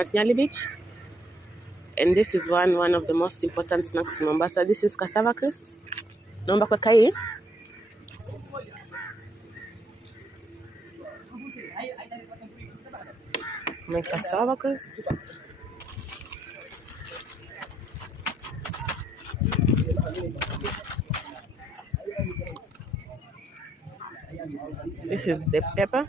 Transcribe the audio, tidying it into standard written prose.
at Nyali Beach. And this is one of the most important snacks in Mombasa. This is cassava crisps. Naomba kwa kai. My cassava crisps. This is the pepper.